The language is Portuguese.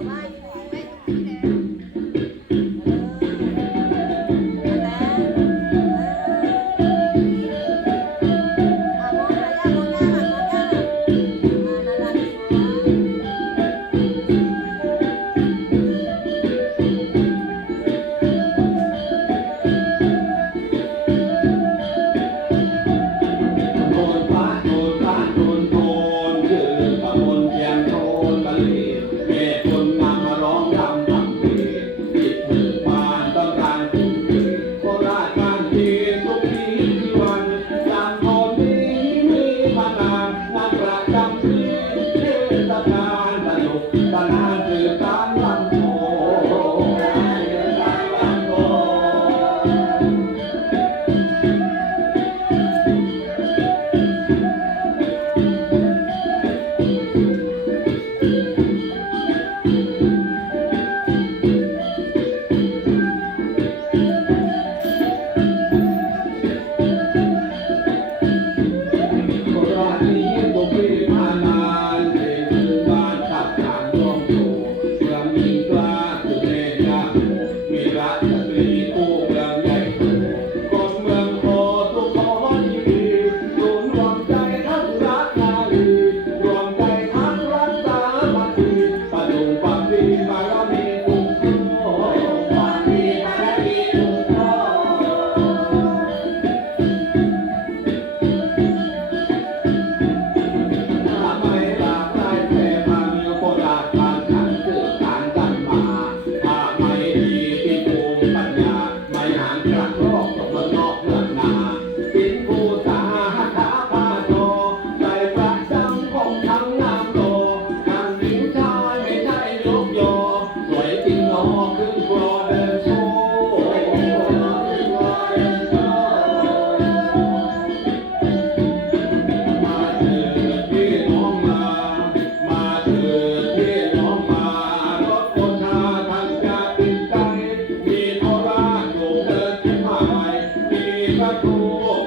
Bye. tua